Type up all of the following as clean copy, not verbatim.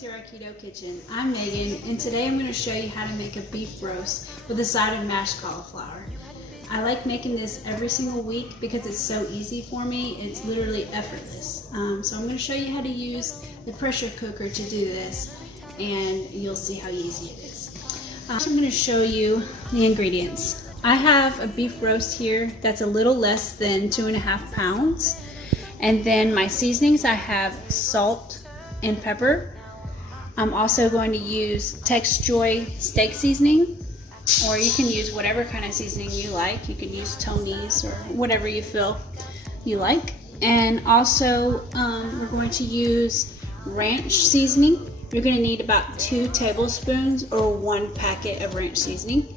To our Keto Kitchen. I'm Megan, and today I'm going to show you how to make a beef roast with a side of mashed cauliflower. I like making this every single week because it's so easy for me. It's literally effortless. So I'm going to show you how to use the pressure cooker to do this, and you'll see how easy it is. I'm going to show you the ingredients. I have a beef roast here that's a little less than 2.5 pounds, and then my seasonings, I have salt and pepper. I'm also going to use Tex Joy steak seasoning, or you can use whatever kind of seasoning you like. You can use Tony's or whatever you feel you like. And also we're going to use ranch seasoning. You're going to need about 2 tablespoons or 1 packet of ranch seasoning.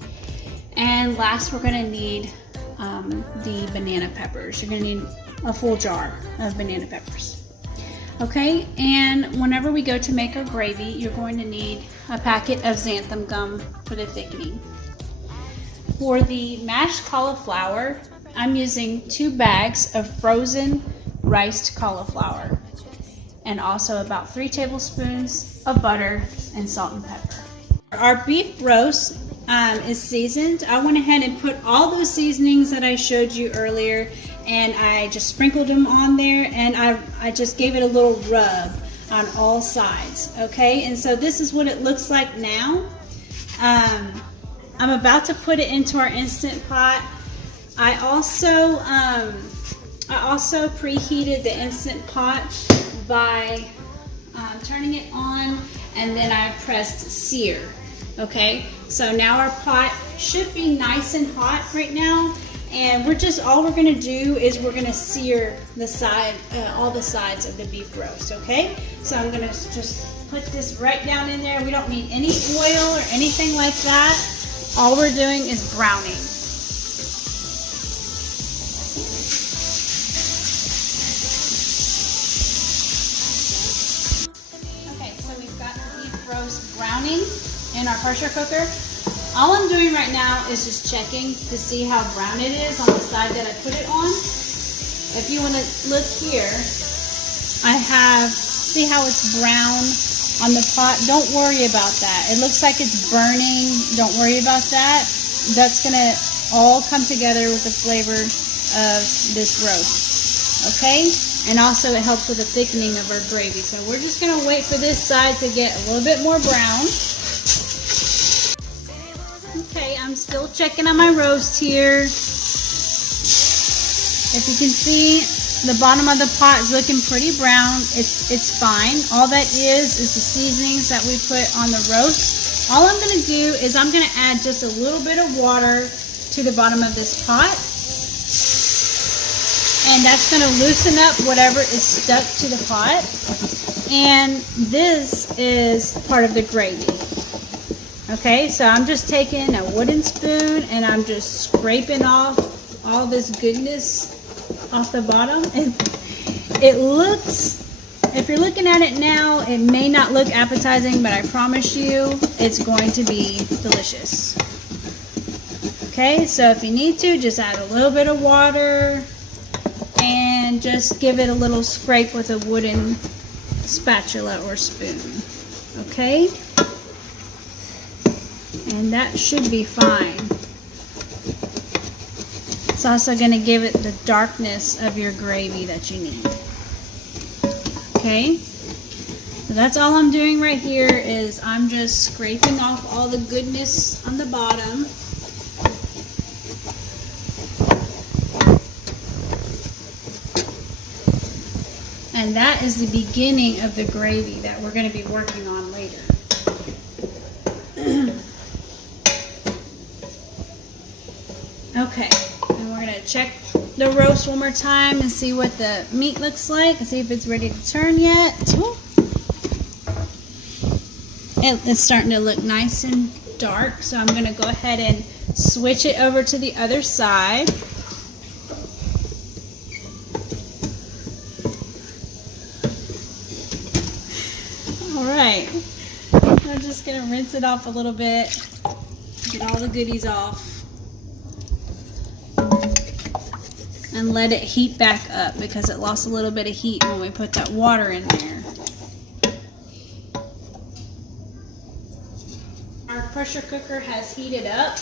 And last, we're going to need the banana peppers. You're going to need a full jar of banana peppers. Okay, and whenever we go to make our gravy, you're going to need a packet of xanthan gum for the thickening. For the mashed cauliflower, I'm using 2 bags of frozen riced cauliflower, and also about 3 tablespoons of butter and salt and pepper. Our beef roast is seasoned. I went ahead and put all those seasonings that I showed you earlier, and I just sprinkled them on there, and I just gave it a little rub on all sides. Okay, and so this is what it looks like now. I'm about to put it into our Instant Pot. I also preheated the Instant Pot by turning it on, and then I pressed sear. Okay, so now our pot should be nice and hot right now, and all we're going to do is we're going to sear the side, all the sides of the beef roast. Okay, so I'm going to just put this right down in there. We don't need any oil or anything like that. All we're doing is browning. Okay, so we've got the beef roast browning in our pressure cooker. All I'm doing right now is just checking to see how brown it is on the side that I put it on. If you want to look here, see how it's brown on the pot. Don't worry about that. It looks like it's burning. Don't worry about that. That's gonna all come together with the flavor of this roast. Okay? And also it helps with the thickening of our gravy. So we're just gonna wait for this side to get a little bit more brown. Okay, I'm still checking on my roast here. If you can see, the bottom of the pot is looking pretty brown. It's fine. All that is the seasonings that we put on the roast. All I'm going to do is I'm going to add just a little bit of water to the bottom of this pot. And that's going to loosen up whatever is stuck to the pot. And this is part of the gravy. Okay, so I'm just taking a wooden spoon and I'm just scraping off all this goodness off the bottom. And it looks, if you're looking at it now, it may not look appetizing, but I promise you it's going to be delicious. Okay, so if you need to, just add a little bit of water and just give it a little scrape with a wooden spatula or spoon. Okay? And that should be fine. It's also going to give it the darkness of your gravy that you need. Okay, so that's all I'm doing right here is I'm just scraping off all the goodness on the bottom. And that is the beginning of the gravy that we're going to be working on later. Okay, and we're going to check the roast one more time and see what the meat looks like and see if it's ready to turn yet. It's starting to look nice and dark, so I'm going to go ahead and switch it over to the other side. Alright, I'm just going to rinse it off a little bit, get all the goodies off. And let it heat back up because it lost a little bit of heat when we put that water in there. pressure cooker has heated up.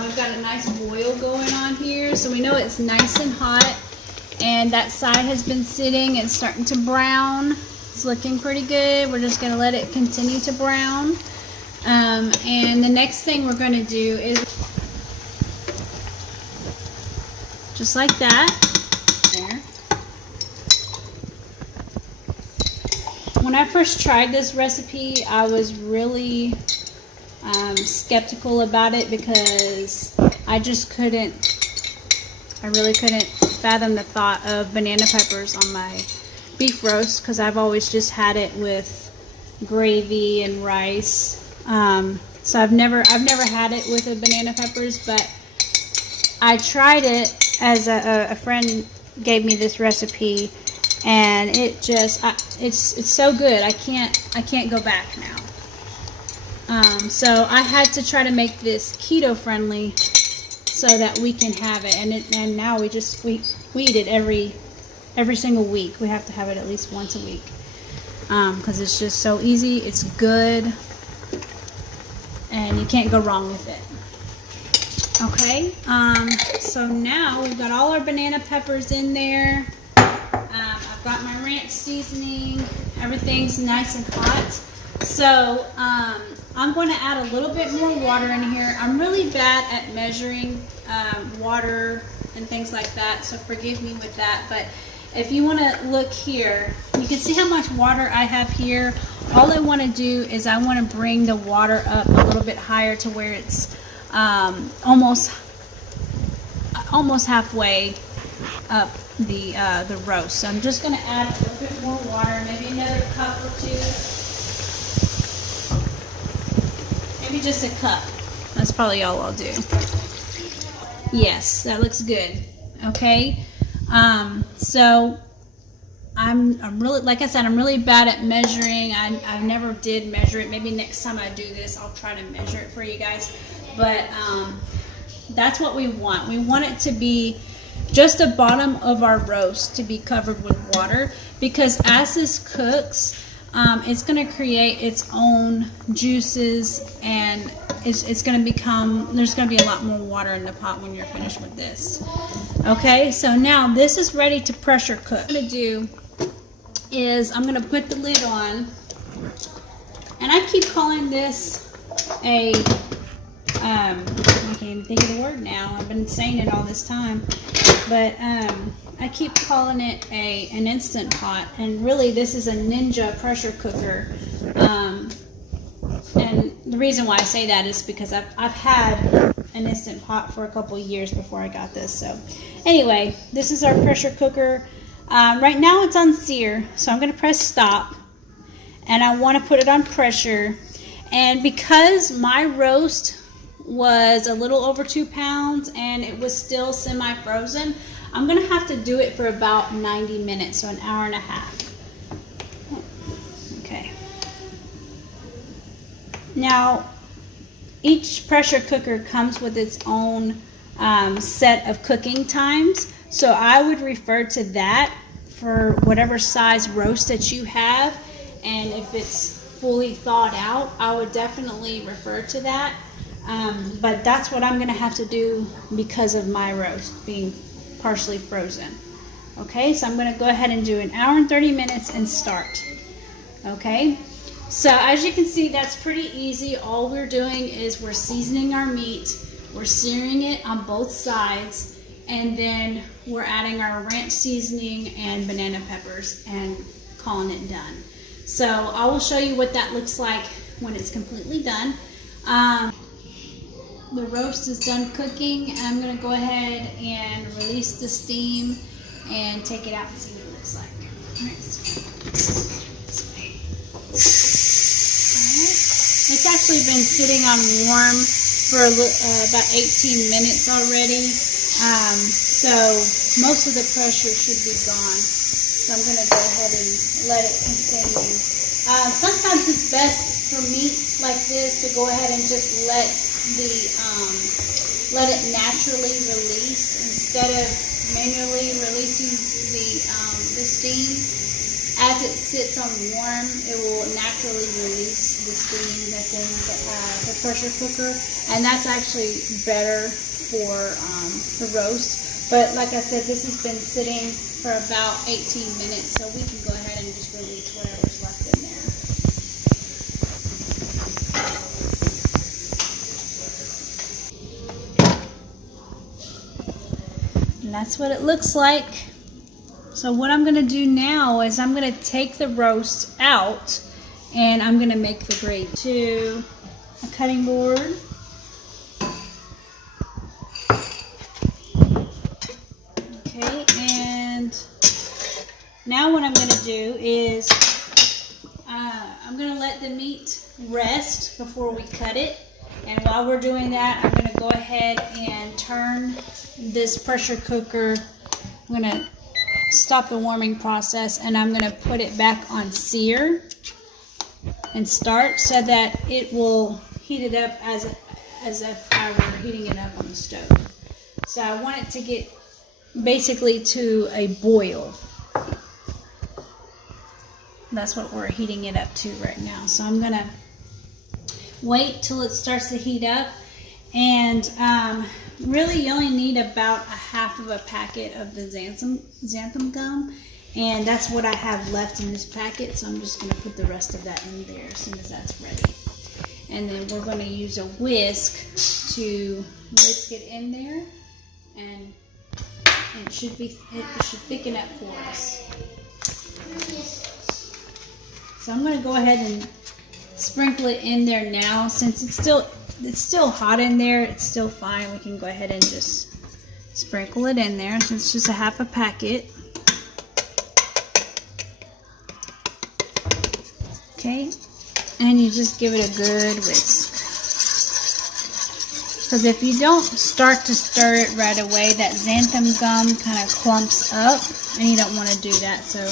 We've got a nice boil going on here, so we know it's nice and hot. And that side has been sitting. It's starting to brown. It's looking pretty good. We're just going to let it continue to brown. And the next thing we're going to do is just like that. There. When I first tried this recipe, I was really skeptical about it because I really couldn't fathom the thought of banana peppers on my beef roast, because I've always just had it with gravy and rice. So I've never had it with the banana peppers, but I tried it as a friend gave me this recipe, and it just it's so good. I can't go back now. So I had to try to make this keto friendly so that we can have it, and now we eat it every single week. We have to have it at least once a week because it's just so easy. It's good, and you can't go wrong with it. Okay, so now we've got all our banana peppers in there. I've got my ranch seasoning. Everything's nice and hot. So I'm going to add a little bit more water in here. I'm really bad at measuring water and things like that, so forgive me with that. But if you want to look here, you can see how much water I have here. All I want to do is I want to bring the water up a little bit higher to where it's almost halfway up the roast. So I'm just going to add a little bit more water, maybe another cup or two. Maybe just a cup. That's probably all I'll do. Yes, that looks good. Okay. So I'm really, like I said, I'm really bad at measuring. I never did measure it. Maybe next time I do this, I'll try to measure it for you guys. But that's what we want. We want it to be just the bottom of our roast to be covered with water, because as this cooks, it's going to create its own juices, and it's going to become, there's going to be a lot more water in the pot when you're finished with this. Okay, so now this is ready to pressure cook. What I'm going to do is I'm going to put the lid on, and I keep calling this a, I can't even think of the word now. I've been saying it all this time, but I keep calling it an Instant Pot, and really this is a Ninja pressure cooker. And the reason why I say that is because I've had an Instant Pot for a couple years before I got this. So anyway, this is our pressure cooker. Right now it's on sear, so I'm going to press stop, and I want to put it on pressure. And because my roast was a little over 2 pounds and it was still semi-frozen, I'm going to have to do it for about 90 minutes, so an hour and a half. Okay. Now, each pressure cooker comes with its own set of cooking times, so I would refer to that for whatever size roast that you have, and if it's fully thawed out, I would definitely refer to that. But that's what I'm going to have to do because of my roast being partially frozen. Okay, so I'm going to go ahead and do an hour and 30 minutes and start. Okay, so as you can see, that's pretty easy. All we're doing is we're seasoning our meat, we're searing it on both sides, and then we're adding our ranch seasoning and banana peppers and calling it done. So I will show you what that looks like when it's completely done. The roast is done cooking. I'm going to go ahead and release the steam and take it out and see what it looks like. All right. It's actually been sitting on warm for about 18 minutes already. So most of the pressure should be gone. So I'm going to go ahead and let it continue. Sometimes it's best for meat like this to go ahead and just let it naturally release instead of manually releasing the steam as it sits on warm, it will naturally release the steam that's in the pressure cooker, and that's actually better for the roast. But like I said, this has been sitting for about 18 minutes, so we can go ahead and just release whatever's left in there. And that's what it looks like. So what I'm going to do now is I'm going to take the roast out and I'm going to make the gravy. To a cutting board. Okay, and now what I'm going to do is I'm going to let the meat rest before we cut it. And while we're doing that, I'm going to go ahead and turn this pressure cooker. I'm going to stop the warming process, and I'm going to put it back on sear and start so that it will heat it up as if I were heating it up on the stove. So I want it to get basically to a boil. That's what we're heating it up to right now. So I'm going to wait till it starts to heat up, and really you only need about a half of a packet of the xanthan gum, and that's what I have left in this packet, so I'm just going to put the rest of that in there as soon as that's ready. And then we're going to use a whisk to whisk it in there, and it should thicken up for us. So I'm going to go ahead and sprinkle it in there now. Since it's still hot in there, it's still fine. We can go ahead and just sprinkle it in there. So it's just a half a packet. Okay, and you just give it a good whisk. Because if you don't start to stir it right away, that xanthan gum kind of clumps up, and you don't want to do that. So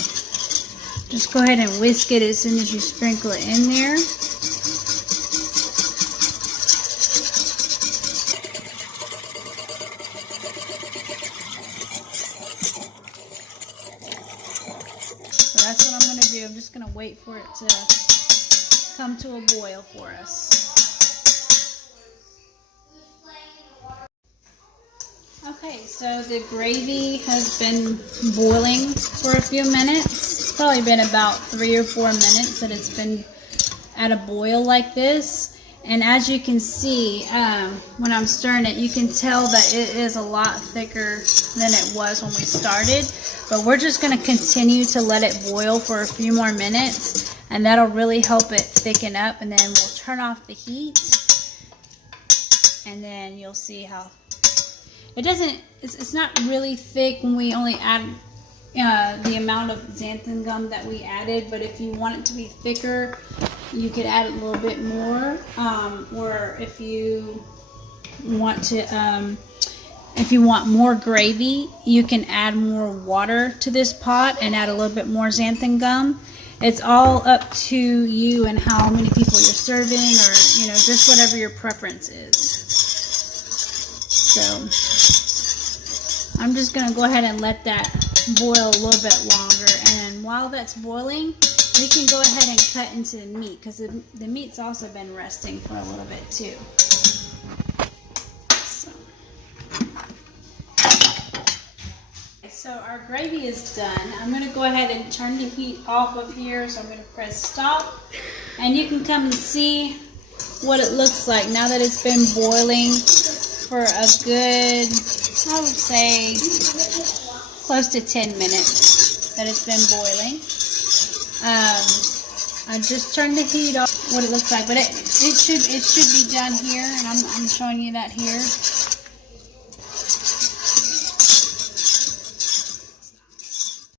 just go ahead and whisk it as soon as you sprinkle it in there. So that's what I'm going to do. I'm just going to wait for it to come to a boil for us. Okay, so the gravy has been boiling for a few minutes. It's probably been about 3 or 4 minutes that it's been at a boil like this. And as you can see, when I'm stirring it, you can tell that it is a lot thicker than it was when we started. But we're just going to continue to let it boil for a few more minutes, and that'll really help it thicken up. And then we'll turn off the heat, and then you'll see how it's not really thick when we only add the amount of xanthan gum that we added. But if you want it to be thicker, you could add a little bit more, or if you want to if you want more gravy, you can add more water to this pot and add a little bit more xanthan gum. It's all up to you and how many people you're serving, or just whatever your preference is. So I'm just going to go ahead and let that boil a little bit longer, and while that's boiling, we can go ahead and cut into the meat, because the meat's also been resting for a little bit too. So our gravy is done. I'm going to go ahead and turn the heat off of here, so I'm going to press stop, and you can come and see what it looks like now that it's been boiling for a good, I would say, close to 10 minutes that it's been boiling. I just turned the heat off. What it looks like, but it should be done here, and I'm showing you that here.